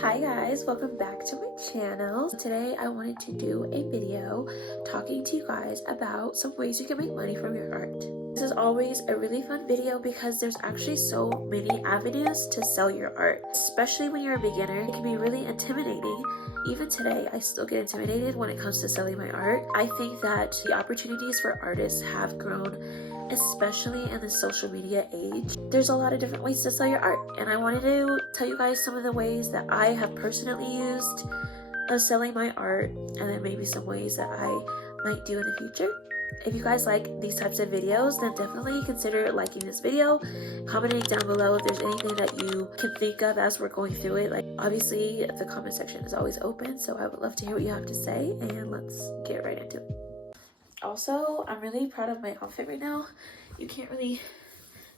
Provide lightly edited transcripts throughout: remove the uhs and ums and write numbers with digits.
Hi guys, welcome back to my channel. Today I wanted to do a video talking to you guys about some ways you can make money from your art. This is always a really fun video because there's actually so many avenues to sell your art, especially when you're a beginner. It can be really intimidating. Even today, I still get intimidated when it comes to selling my art. I think that the opportunities for artists have grown, especially in the social media age. There's a lot of different ways to sell your art, and I wanted to tell you guys some of the ways that I have personally used of selling my art, and then maybe some ways that I might do in the future. If you guys like these types of videos, then definitely consider liking this video, commenting down below if there's anything that you can think of as we're going through it. Like, obviously the comment section is always open, so I would love to hear what you have to say, and let's get right into it. Also, I'm really proud of my outfit right now. You can't really,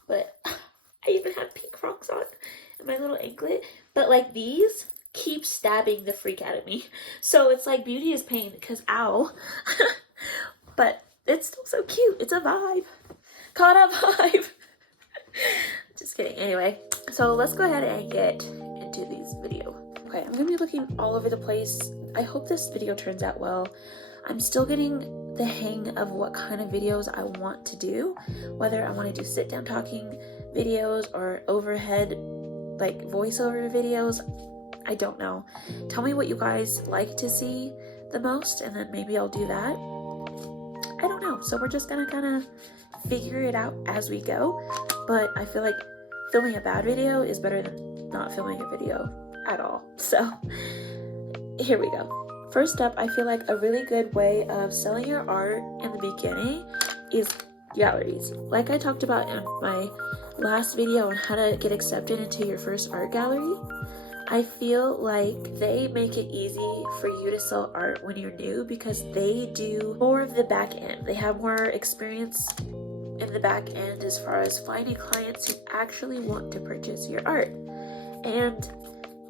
but I even have pink Crocs on and my little anklet, but like these keep stabbing the freak out of me. So it's like beauty is pain because ow. But it's still so cute. It's a vibe. Caught a vibe. Just kidding. Anyway, so let's go ahead and get into this video. Okay, I'm gonna be looking all over the place. I hope this video turns out well. I'm still getting the hang of what kind of videos I want to do, whether I want to do sit down talking videos or overhead like voiceover videos. I don't know. Tell me what you guys like to see the most, and then maybe I'll do that. I don't know. So we're just gonna kind of figure it out as we go. But I feel like filming a bad video is better than not filming a video at all. So here we go. First up, I feel like a really good way of selling your art in the beginning is galleries. Like I talked about in my last video on how to get accepted into your first art gallery, I feel like they make it easy for you to sell art when you're new because they do more of the back end. They have more experience in the back end as far as finding clients who actually want to purchase your art. And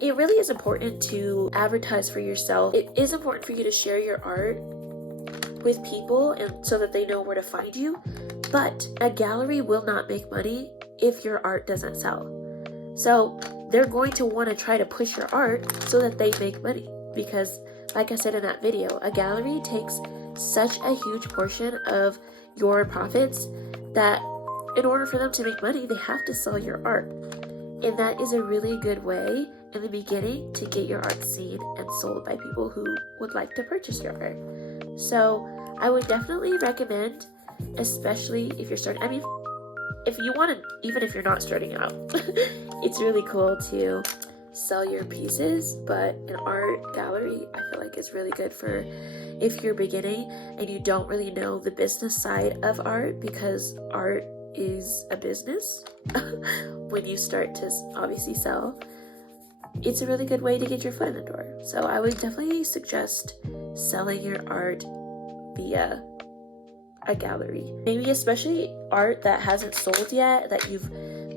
it really is important to advertise for yourself. It is important for you to share your art with people and so that they know where to find you. But a gallery will not make money if your art doesn't sell. So they're going to want to try to push your art so that they make money. Because like I said in that video, a gallery takes such a huge portion of your profits that in order for them to make money, they have to sell your art. And that is a really good way in the beginning to get your art seen and sold by people who would like to purchase your art. So I would definitely recommend, especially if you're starting, I mean, if you want to, even if you're not starting out, it's really cool to sell your pieces, but an art gallery I feel like is really good for if you're beginning and you don't really know the business side of art, because art is a business when you start to obviously sell. It's a really good way to get your foot in the door. So I would definitely suggest selling your art via a gallery. Maybe especially art that hasn't sold yet, that you've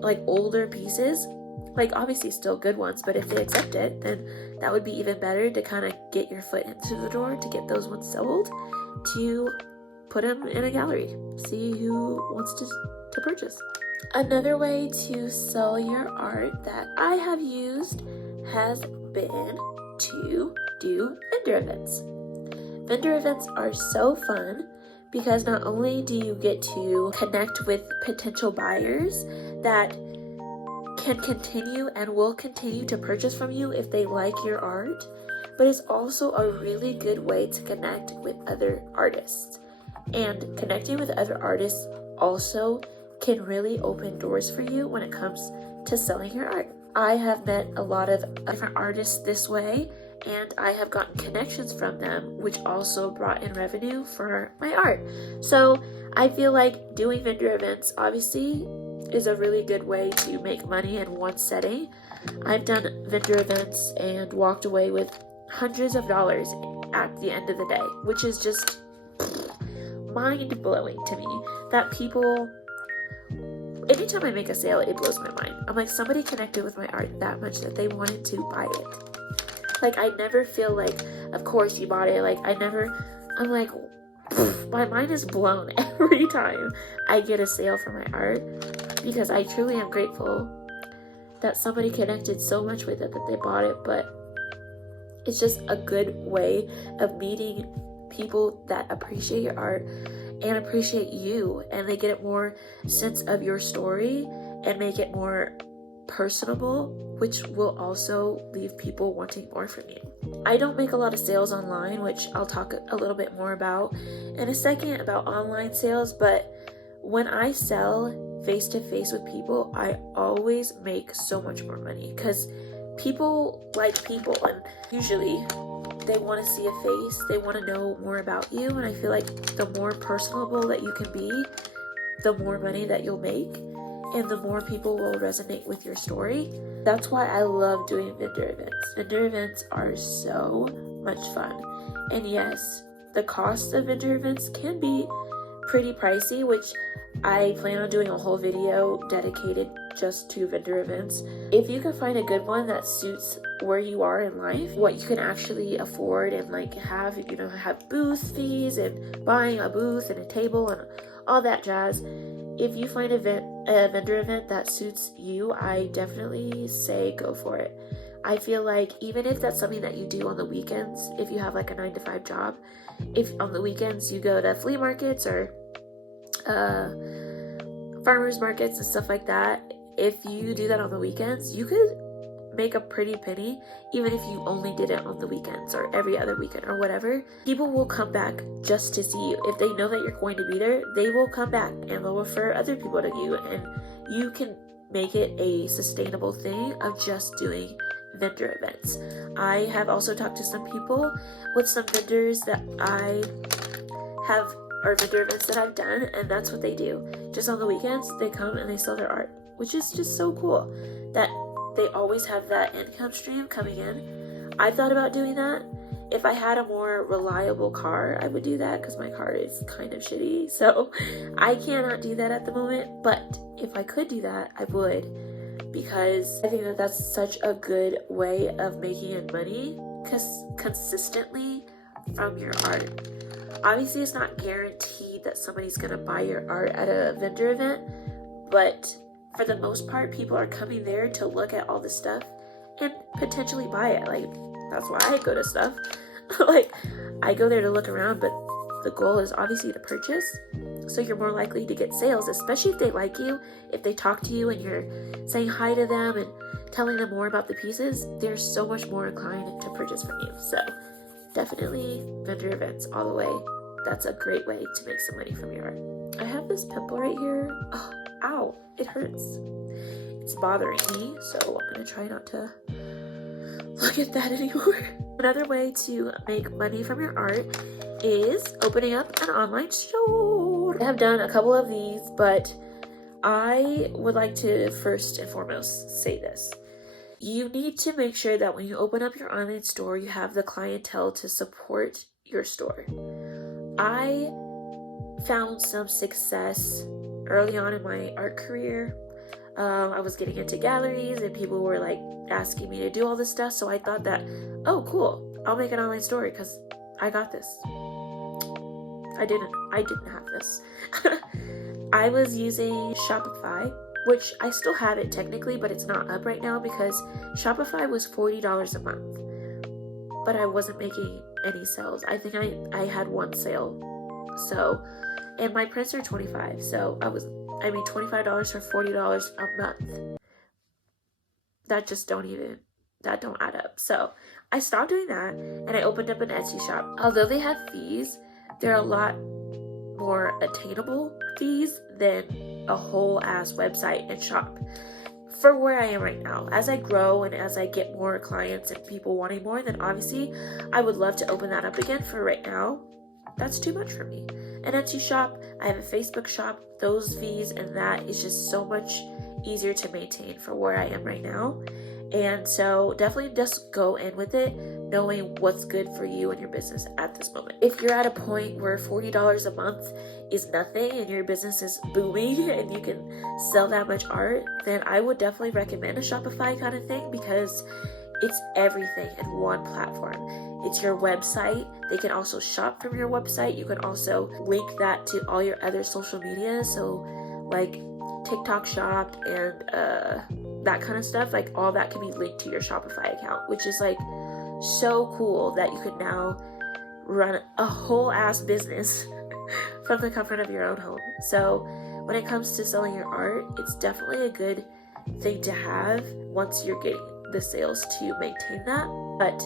like older pieces, like obviously still good ones, but if they accept it, then that would be even better to kind of get your foot into the door to get those ones sold, to put them in a gallery, see who wants to purchase. Another way to sell your art that I have used has been to do vendor events. Vendor events are so fun because not only do you get to connect with potential buyers that can continue and will continue to purchase from you if they like your art, but it's also a really good way to connect with other artists. And connecting with other artists also can really open doors for you when it comes to selling your art. I have met a lot of different artists this way, and I have gotten connections from them, which also brought in revenue for my art. So I feel like doing vendor events obviously is a really good way to make money in one setting. I've done vendor events and walked away with hundreds of dollars at the end of the day, which is just mind-blowing to me that people, anytime I make a sale, it blows my mind. I'm like, somebody connected with my art that much that they wanted to buy it. Like, I never feel like, of course you bought it. Like, I'm like, my mind is blown every time I get a sale for my art, because I truly am grateful that somebody connected so much with it that they bought it. But It's just a good way of meeting people that appreciate your art and appreciate you, and they get a more sense of your story and make it more personable, which will also leave people wanting more from you. I don't make a lot of sales online, which I'll talk a little bit more about in a second about online sales, but when I sell face to face with people, I always make so much more money because people like people, and usually they want to see a face, they want to know more about you, and I feel like the more personable that you can be, the more money that you'll make, and the more people will resonate with your story. That's why I love doing vendor events. Vendor events are so much fun. And yes, the cost of vendor events can be pretty pricey, which I plan on doing a whole video dedicated just to vendor events. If you can find a good one that suits where you are in life, what you can actually afford, and like have booth fees and buying a booth and a table and all that jazz. If you find a vendor event that suits you, I definitely say go for it. I feel like even if that's something that you do on the weekends, if you have like a 9-to-5 job, if on the weekends you go to flea markets or farmers markets and stuff like that, if you do that on the weekends, you could make a pretty penny even if you only did it on the weekends or every other weekend or whatever. People will come back just to see you. If they know that you're going to be there, they will come back and they'll refer other people to you, and you can make it a sustainable thing of just doing vendor events. I have also talked to some people with some vendors that I have, or vendor events that I've done, and that's what they do. Just on the weekends, they come and they sell their art, which is just so cool that they always have that income stream coming in. I thought about doing that. If I had a more reliable car, I would do that because my car is kind of shitty. So I cannot do that at the moment. But if I could do that, I would, because I think that that's such a good way of making money consistently from your art. Obviously, it's not guaranteed that somebody's going to buy your art at a vendor event, but for the most part, people are coming there to look at all the stuff and potentially buy it. Like, that's why I go to stuff. Like, I go there to look around, but the goal is obviously to purchase. So you're more likely to get sales, especially if they like you, if they talk to you and you're saying hi to them and telling them more about the pieces, they're so much more inclined to purchase from you. So definitely vendor events all the way. That's a great way to make some money from your art. I have this pimple right here. Oh, ow, it hurts. It's bothering me, so I'm gonna try not to look at that anymore. Another way to make money from your art is opening up an online store. I have done a couple of these, but I would like to first and foremost say this. You need to make sure that when you open up your online store, you have the clientele to support your store. I found some success early on in my art career. I was getting into galleries and people were like asking me to do all this stuff, so I thought that, oh cool, I'll make an online store because I got this. I didn't have this. I was using Shopify, which I still have it technically, but it's not up right now because Shopify was $40 a month, but I wasn't making any sales. I think I had one sale. So, and my prints are $25, so I made $25 for $40 a month. That just don't add up. So I stopped doing that and I opened up an Etsy shop. Although they have fees, they're a lot more attainable fees than a whole ass website and shop. For where I am right now, as I grow and as I get more clients and people wanting more, then obviously I would love to open that up again. For right now, that's too much for me. An Etsy shop, I have a Facebook shop, those fees and that is just so much easier to maintain for where I am right now. And so definitely just go in with it, knowing what's good for you and your business at this moment. If you're at a point where $40 a month is nothing and your business is booming and you can sell that much art, then I would definitely recommend a Shopify kind of thing because it's everything in one platform. It's your website. They can also shop from your website. You can also link that to all your other social media. So like TikTok shop and that kind of stuff, like all that can be linked to your Shopify account, which is like so cool that you could now run a whole ass business from the comfort of your own home. So when it comes to selling your art, it's definitely a good thing to have once you're getting the sales to maintain that. But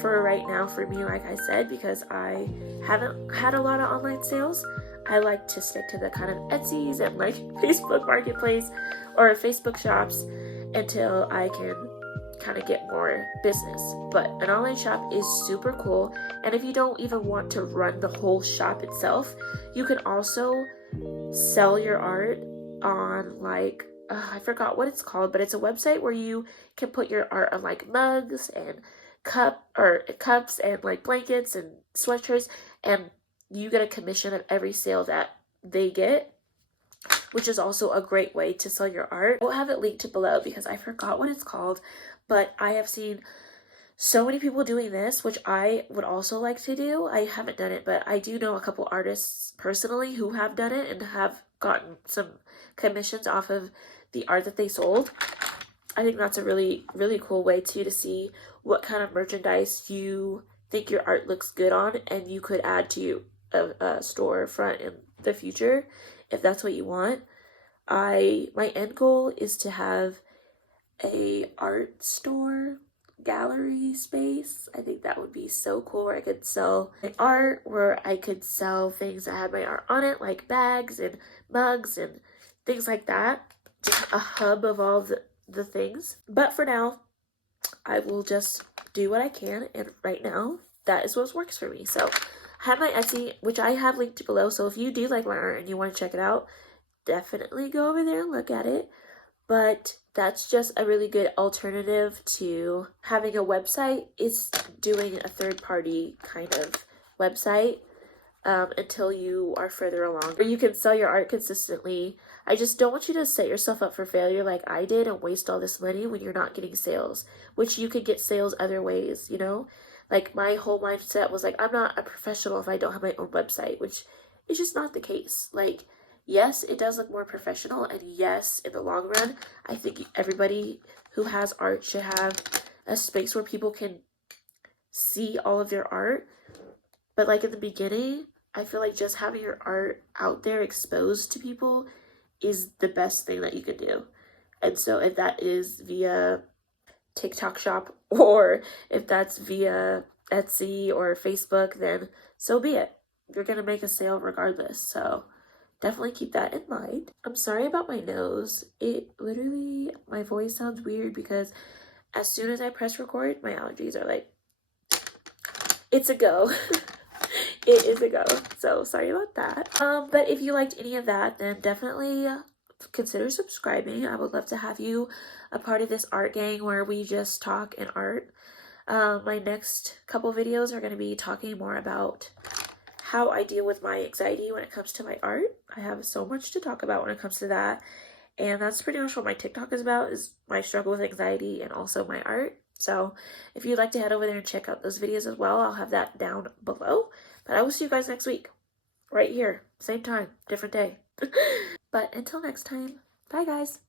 for right now, for me, like I said, because I haven't had a lot of online sales, I like to stick to the kind of Etsy's and like Facebook Marketplace or Facebook shops until I can kind of get more business. But an online shop is super cool, and if you don't even want to run the whole shop itself, you can also sell your art on like I forgot what it's called, but it's a website where you can put your art on like mugs and cups and like blankets and sweatshirts, and you get a commission of every sale that they get, which is also a great way to sell your art. I will have it linked below because I forgot what it's called, but I have seen so many people doing this, which I would also like to do. I haven't done it, but I do know a couple artists personally who have done it and have gotten some commissions off of the art that they sold. I think that's a really, really cool way too to see what kind of merchandise you think your art looks good on, and you could add to a storefront in the future if that's what you want. My end goal is to have a art store gallery space. I think that would be so cool, where I could sell my art, where I could sell things that had my art on it, like bags and mugs and things like that. Just a hub of all the things. But for now, I will just do what I can, and right now that is what works for me. So I have my Etsy, which I have linked below, so if you do like my art and you want to check it out, definitely go over there and look at it. But that's just a really good alternative to having a website. It's doing a third-party kind of website until you are further along, or you can sell your art consistently. I just don't want you to set yourself up for failure like I did and waste all this money when you're not getting sales, which you could get sales other ways, you know? Like my whole mindset was like, I'm not a professional if I don't have my own website, which is just not the case. Like, yes, it does look more professional, and yes, in the long run, I think everybody who has art should have a space where people can see all of their art. But like in the beginning, I feel like just having your art out there exposed to people is the best thing that you could do. And so if that is via TikTok shop, or if that's via Etsy or Facebook, then so be it. You're going to make a sale regardless. So definitely keep that in mind. I'm sorry about my nose. My voice sounds weird because as soon as I press record, my allergies are like, it's a go. It is a go. So sorry about that. But if you liked any of that, then definitely consider subscribing. I would love to have you a part of this art gang where we just talk and art. My next couple videos are going to be talking more about how I deal with my anxiety when it comes to my art. I have so much to talk about when it comes to that. And that's pretty much what my TikTok is about, is my struggle with anxiety and also my art. So if you'd like to head over there and check out those videos as well, I'll have that down below. But I will see you guys next week, right here, same time, different day. But until next time, bye guys.